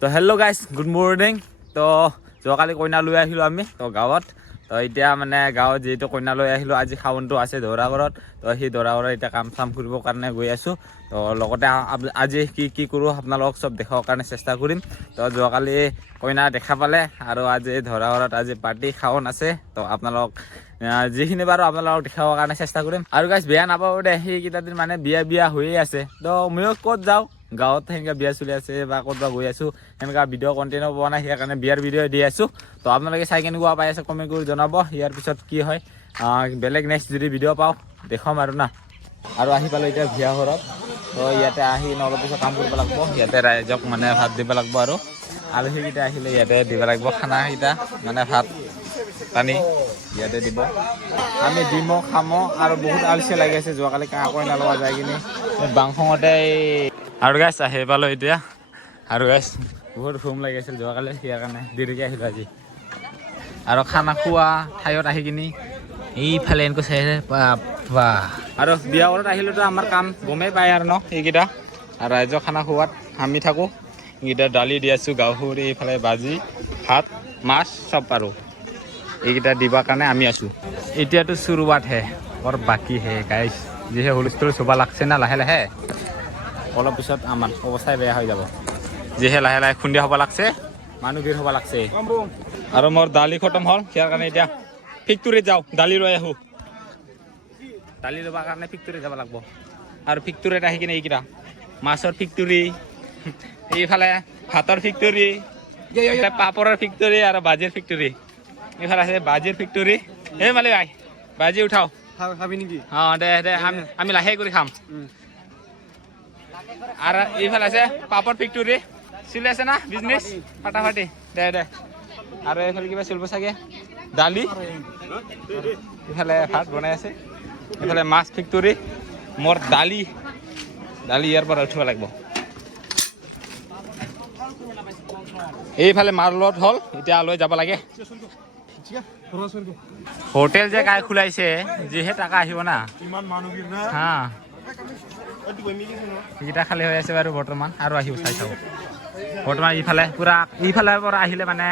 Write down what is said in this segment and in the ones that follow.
তো hello' guys good morning. তো যোৱাকালি কইনা লৈ আহিলোঁ আমি তো গাঁৱত। তো এতিয়া মানে গাঁৱত যিহেতু কইনা লৈ আহিলোঁ, আজি খাৱনটো আছে দৰাঘৰত। তো সেই দৰাঘৰত এতিয়া কাম চাম কৰিবৰ কাৰণে গৈ আছোঁ। তো লগতে আজি কি কৰোঁ আপোনালোকক চব দেখাবৰ কাৰণে চেষ্টা কৰিম। তো যোৱাকালি কইনা দেখা পালে আৰু আজি দৰাঘৰত আজি পাৰ্টি খাৱন আছে। তো আপোনালোক যিখিনি বাৰু আপোনালোকক দেখাবৰ কাৰণে চেষ্টা কৰিম। আৰু গাইজ বেয়া নাপাব দে, সেইকেইটা দিন মানে বিয়া হৈয়ে আছে। তো ময়ো ক'ত যাওঁ, গাঁৱত সেনেকৈ বিয়া চলি আছে বা ক'ৰবাত গৈ আছোঁ, সেনেকুৱা ভিডিঅ' কণ্টেণ্টো পোৱা নাই, সেইকাৰণে বিয়াৰ ভিডিঅ' দি আছোঁ। তো আপোনালোকে চাই কেনেকুৱা পাই আছে কমেণ্ট কৰি জনাব। ইয়াৰ পিছত কি হয় বেলেগ নেক্সট যদি ভিডিঅ' পাওঁ দেখাম আৰু না। আৰু আহি পালোঁ এতিয়া বিয়া ঘৰত। তো ইয়াতে আহি অলপ পিছত কাম কৰিব লাগিব, ইয়াতে ৰাইজক মানে ভাত দিব লাগিব। আৰু আলহীকেইটা আহিলে ইয়াতে দিব লাগিব খানাকেইটা, মানে ভাত পানী ইয়াতে দিব। আমি ডিমো খামো আৰু বহুত আলচি লাগি আছে যোৱাকালি কইনা লোৱা যায় কিনি বাংখঙতে। আৰু গাইছ আহি পালোঁ এতিয়া। আৰু গাইছ বহুত ঘুম লাগি আছিল যোৱাকালি, ইয়াৰ কাৰণে দেৰিকৈ আহিলোঁ আজি। আৰু খানা খোৱা ঠাইত আহি কিনি এইফালে এনেকৈ চাই বা আৰু বিয়া ঘৰত আহিলেতো আমাৰ কাম গমেই পায় আৰু ন এইকেইটা। আৰু ৰাইজৰ খানা খোৱাত আমি থাকোঁ। এইকেইটা দালি দি আছোঁ, গাহৰি, এইফালে ভাজি, ভাত, মাছ চব পাৰোঁ। এইকেইটা দিবৰ কাৰণে আমি আছোঁ। এতিয়াতো শুৰুৱাত হে और বাকী হে গাইছ, যিহে হুলস্থুল চবা লাগছে না লাহে লাহে। অলপ পিছত আমাৰ অৱস্থাই বেয়া হৈ যাব, যিহে লাহে লাহে খুন্দিয়া হ'ব লাগছে, মানুহ ভিৰ হ'ব লাগছে। আৰু মোৰ দালি খতম হ'ল, ইয়াৰ কাৰণে এতিয়া ফেক্টৰীত যাওঁ, দালি লৈ আহোঁ। দালি ল'বৰ কাৰণে ফেক্টৰীত যাব লাগিব। আৰু ফেক্টৰীত আহি কিনে এইকেইটা মাছৰ ফেক্টৰী, এইফালে ভাতৰ ফেক্টৰী, পাপৰৰ ফেক্টৰী আৰু ভাজিৰ ফেক্টৰী। এইফালে আছে ভাজিৰ ফেক্টৰী। এই মালিক ভাই ভাজি উঠাও খাবি নেকি? অঁ দে দে, আমি লাহে কৰি খাম। আৰু এইফালে আছে পাপৰ ফেক্টৰী, চলি আছে না বিজনেছ ফাটাফাটি। দে দে। আৰু এইফালে কিবা চলিব চাগে দালি, এইফালে ভাত বনাই আছে, এইফালে মাছ ফেক্টৰী। মোৰ দালি ইয়াৰ পৰা উঠিব লাগিব। এইফালে মালত হ'ল, এতিয়া লৈ যাব লাগে। হোটেল যে কাই খোলাইছে, যিহে টকা আহিব না। হা এইকেইটা খালী হৈ আছে বাৰু বৰ্তমান, আৰু আহিব চাই চাব। বৰ্তমান ইফালে পূৰা ইফালে পৰা আহিলে মানে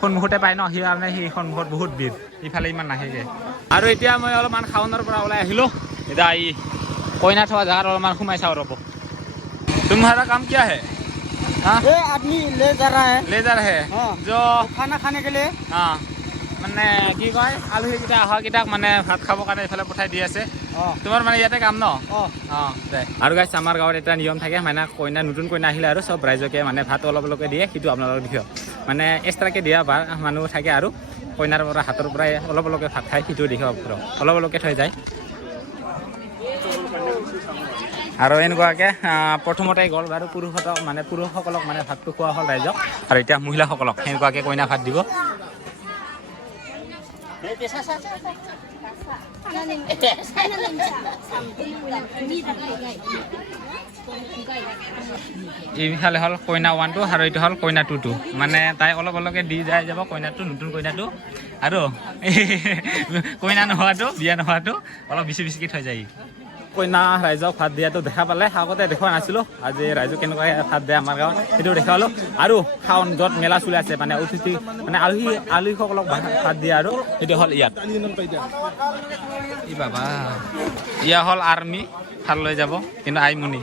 সন্মুখতে পায় ন, সেইকাৰণে সেই সন্মুখত বহুত ভিৰ, ইফালে ইমান নাহেগৈ। আৰু এতিয়া মই অলপমান খাৱনৰ পৰা ওলাই আহিলোঁ। এতিয়া এই কইনা থোৱা জেগাত অলপমান সোমাই চাওঁ ৰ'ব। तुम्हारा काम क्या है? ये आदमी ले जा रहा है। ले जा रहे हैं जो खाना खाने के लिए। हाँ মানে কি কয় আলহীকেইটা অহাকেইটাক মানে ভাত খাবৰ কাৰণে এইফালে পঠাই দি আছে। তোমাৰ মানে ইয়াতে কাম ন? অঁ দে। আৰু গাইছ আমাৰ গাঁৱত এটা নিয়ম থাকে, মানে কইনা নতুন কইনা আহিলে আৰু চব ৰাইজকে মানে ভাত অলপ অলপকৈ দিয়ে, সেইটো আপোনালোকক দিয়ক। মানে এক্সট্ৰাকৈ দিয়া মানুহ থাকে আৰু কইনাৰ পৰা হাতৰ পৰাই অলপ অলপকৈ ভাত খায়, সেইটো দেখাব অলপ অলপকৈ থৈ যায়। আৰু এনেকুৱাকৈ প্ৰথমতে গ'ল বাৰু পুৰুষসকলক মানে ভাতটো খোৱা হ'ল ৰাইজক, আৰু এতিয়া মহিলাসকলক সেনেকুৱাকৈ কইনা ভাত দিব। এইফালে হ'ল কইনা 1টো আৰু এইটো হ'ল কইনা 2টো, মানে তাই অলপ অলপকৈ দি যাই যাব কইনাটো, নতুন কইনাটো। আৰু কইনা নোহোৱাটো, বিয়া নোহোৱাটো অলপ বেছি বেছিকৈ থৈ যায়। কইনা ৰাইজক ভাত দিয়াটো দেখা পালে, আগতে দেখুওৱা নাছিলোঁ। আজি ৰাইজক কেনেকুৱাকৈ ভাত দিয়ে আমাৰ গাঁৱত সেইটো দেখালোঁ। আৰু খাৱন য'ত মেলা চলি আছে, মানে অতিথি মানে আলহীসকলক ভাত দিয়ে, আৰু সেইটো হ'ল ইয়াত। ই বাবা, ইয়া হ'ল আৰ্মি, ভাত লৈ যাব, কিন্তু আইমনি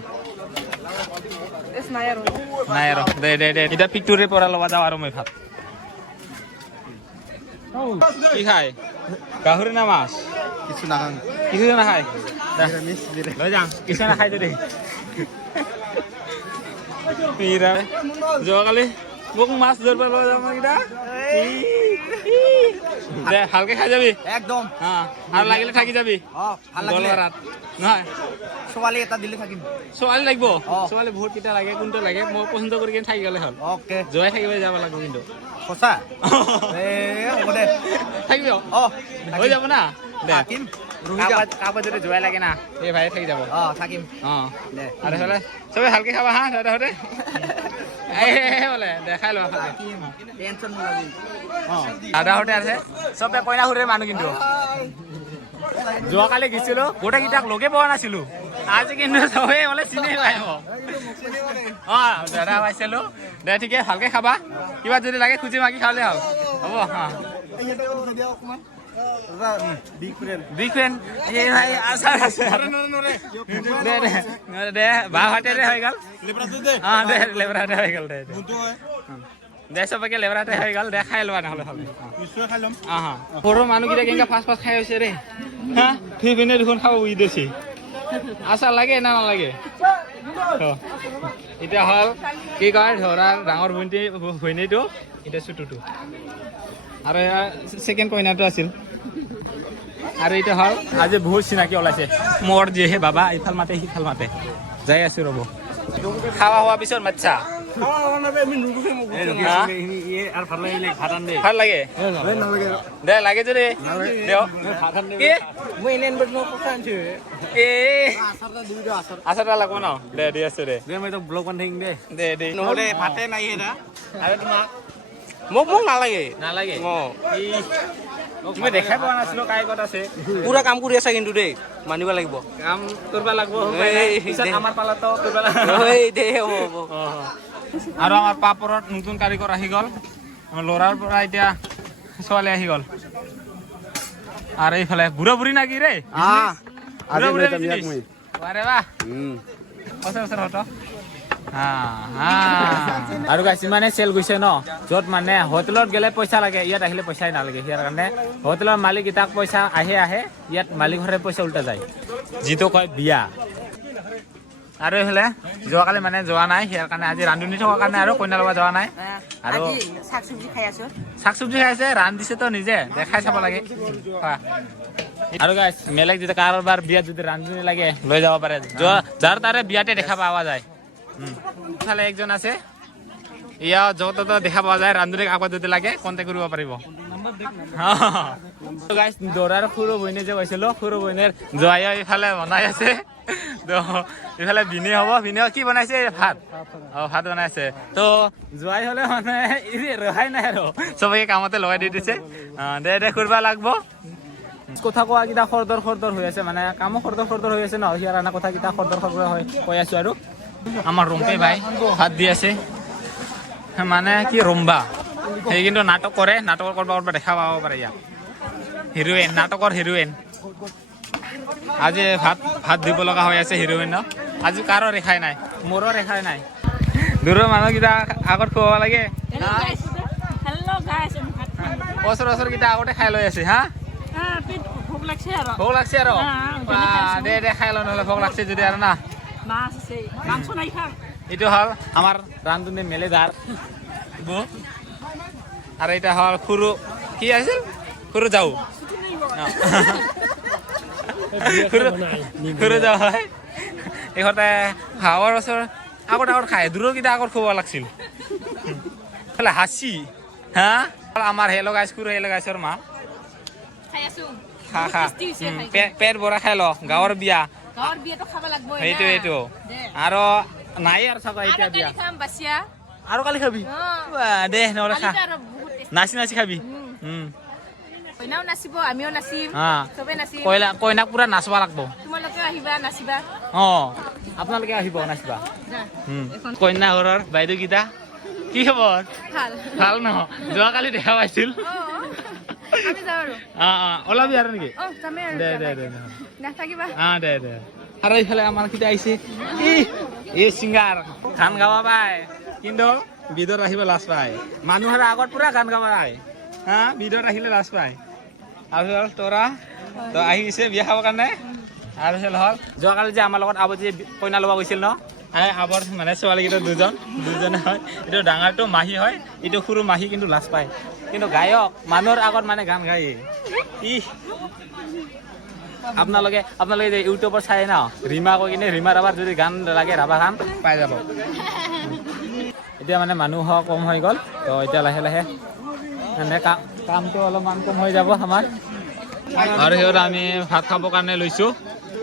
নাই আৰু। দে দে দে, এতিয়া ফেক্টৰীৰ পৰা ল'ব যাওঁ আৰু মই ভাত। কি খায়? গাহৰি না মাছ? কিছু নাখাং। কিছু নাখায়, লৈ যাম। কিছু নাখায় যদি যোৱাকালি মোক মাছ ধৰিব লৈ যাম এইকেইটা। দে ভালকে খাই যাবি একদম। আৰু লাগিলে থাকি যাবি নহয়। ছোৱালী এটা দিলে থাকিম। ছোৱালী লাগিব? ছোৱালী বহুত কেইটা লাগে, কোনটো লাগে মই পচন্দ কৰি কিনে থাকি গ'লে হ'ল। অ'কে। জয়াই থাকিব যাব লাগিব কিন্তু। সঁচা? হ'ব দে, থাকিবি হৈ যাব না। দে কাৰোবাৰ যদি জয়াই লাগে না, এই ভাই থাকি যাব। থাকিম। দে আৰু হ'লে চবে ভালকে খাবা হা দাদাহঁতে। বোলে দেখাই লোৱা টেনচন নলবি। দাদাহঁতে আছে চবে কইনা সুৰে মানুহ, কিন্তু যোৱাকালি গেছিলোঁ গোটেইকেইটাক লগে পোৱা নাছিলোঁ। আজি কিন্তু চবেই বোলে চিনি পাই মোক। দাদা পাইছিলোঁ। দে ঠিকে ভালকে খাবা কিবা যদি লাগে খুজি মাগি খালে হ'ল হ'ব হা বিগ ফ্ৰেণ্ড এই ভাই আচাৰ আছে দে বাঁহ হাতেৰে হৈ গ'ল দে লেবৰাতে হৈ গ'ল দে দে চবকে লেবৰাতে হৈ গ'ল দে খাই লোৱা নহ'লে ভালকে সৰু মানুহকেইটা কেনেকৈ ফাষ্ট খাই হৈছে ৰে হা থৈ পিনে দেখোন খাব উই দিছে আচাৰ লাগে না নালাগে এতিয়া হ'ল কি কয় ধৰা ডাঙৰ ভৈনীটো এতিয়া চুটুটো আৰু ছেকেণ্ড কইনাটো আছিল আৰু এতিয়া হ'ল আজি বহুত চিনাকি ওলাইছে মোৰ যিহে বাবা ইফাল মাতে সিফাল মাতে যাই আছো ৰ'ব খাৱা হোৱাৰ পিছত মাতছা ভাল লাগে দে লাগে যদি আচাৰটা লাগব ন দে দি আছো দে ব্লগ বান থাকিম দে দে দে নহ'লে ভাতে নাই এটা আৰু তোমাক মোক নালাগে নালাগে তুমি দেখাই পোৱা নাছিলো কাই ক'ত আছে পুৰা কাম কৰি আছা কিন্তু দেই মানিব লাগিব কাম কৰিব লাগিব আমাৰ পালাতো কৰিব হ'ব আৰু আমাৰ পাপৰত নতুন কাৰিকৰ আহি গ'ল আমাৰ ল'ৰাৰ পৰা এতিয়া ছোৱালী আহি গ'ল আৰু এইফালে বুঢ়া বুঢ়ী নাকি ৰে আৰু গাইছ মানে চেল গৈছে ন য'ত মানে হোটেলত গ'লে পইচা লাগে ইয়াত আহিলে পইচাই নালাগে ইয়াৰ কাৰণে হোটেলৰ মালিক ইতাক পইচা আহে ইয়াত মালিকৰে পইচা উল্টা যায় যিটো কয় বিয়া আৰু এইফালে যোৱাকালি মানে যোৱা নাই ইয়াৰ কাৰণে আজি ৰান্ধনি থকাৰ কাৰণে আৰু কইনা ল'ব যোৱা নাই আৰু শাক চব্জি খাই আছে ৰান্ধিছে তো নিজে দেখাই চাব লাগে আৰু গাইছ বেলেগ যদি কাৰোবাৰ বিয়াত যদি ৰান্ধনি লাগে লৈ যাব পাৰে যাৰ তাৰে বিয়াতে দেখা পোৱা যায় ইফালে একজন আছে ইয়াত য'ত ত'ত দেখা পোৱা যায় ৰান্ধনিক আগত যদি লাগে কণ্টেক্ট কৰিব পাৰিব গাইছ দৰাৰ সৰু বহিনী যে কৈছিলো সৰু বহিনীৰ জোৱাই ইফালে বনাই আছে ইফালে বিনি হ'ব বিনি কি বনাইছে ভাত ভাত বনাইছে তো জোৱাই হ'লে মানে ৰেহাই নাই আৰু চবকে কামতে লগাই দি দিছে দে কৰিব লাগব কথা কোৱাকেইটা খৰদৰ হৈ আছে মানে কামো খৰদৰ হৈ আছে ন সিয়াৰ আনা কথাকেইটা খৰদৰ হৈ কৈ আছো আৰু আমাৰ ৰম্পে ভাই ভাত দি আছে মানে কি ৰম্বা সেই কিন্তু নাটক কৰে নাটকৰ কৰবা দেখা পাব পাৰে ইয়াক হিৰোইন নাটকৰ হিৰোইন আজি ভাত দিব লগা হৈ আছে হিৰোইনক আজি কাৰো ৰেখাই নাই মোৰো ৰেখাই নাই দূৰৰ মানুহকেইটা আগত খুৱাব লাগে ওচৰ কেইটা আগতে খাই লৈ আছে হা ভোক লাগছে আৰু দে খাই ল নহ'লে ভোক লাগছে যদি আৰু না এইটো হ'ল আমাৰ ৰান্ধনি মেলেজাৰ আৰু এটা হ'ল সৰু কি আছিল সৰু যাও সৰু যাও হয় ইহঁতে হাৱৰ ওচৰ আগত খাই দূৰৰকেইটা আগত খুৱাব লাগিছিল হাঁচি হা আমাৰ হেলো গাইছ সৰু হেলো গাইছৰ মা খা পেট ভৰা খাই ল গাঁৱৰ বিয়া সেইটো আৰু নাই আৰু চাবা এতিয়া বিয়া আৰু কালি খাবি দে নহ'লে খা নাচি খাবি কইনাক পুৰা নাচব লাগব আপোনালোকে আহিব নাচিবা কইনা ঘৰৰ বাইদেউকেইটা কি খবৰ ভাল নহয় যোৱাকালি দেখা পাইছিল ওলাবি আৰু নেকি দে আৰু এইফালে আমাৰ কেইটা আহিছে এই ছিংগাৰ গান গাব পায় কিন্তু বিদত আহিব লাজ পায় মানুহৰ আগত পুৰা গান গাব পায় হা বিদত আহিলে লাজ পায় আৰু হ'ল তোৰা তো আহিছে বিয়া খাবৰ কাৰণে আৰু হ'ল যোৱাকালি যে আমাৰ লগত আবু যে কইনা ল'ব গৈছিল ন আবৰ মানে ছোৱালীকেইটা দুজনে হয় এইটো ডাঙৰটো মাহী হয় এইটো সৰু মাহী কিন্তু লাজ পায় কিন্তু গায়ক মানুহৰ আগত মানে গান গায়ে আপোনালোকে যে ইউটিউবত চাই ন ৰীমা কৈ কিনে ৰীমা ৰাভাৰ যদি গান লাগে ৰাভা গান পাই যাব এতিয়া মানে মানুহ কম হৈ গ'ল তো এতিয়া লাহে মানে কামটো অলপমান কম হৈ যাব আমাৰ আৰু সিহঁত আমি ভাত খাবৰ কাৰণে লৈছোঁ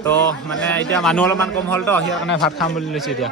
তো মানে এতিয়া মানুহ অলপমান কম হ'ল তো সিহঁৰ কাৰণে ভাত খাম বুলি লৈছোঁ এতিয়া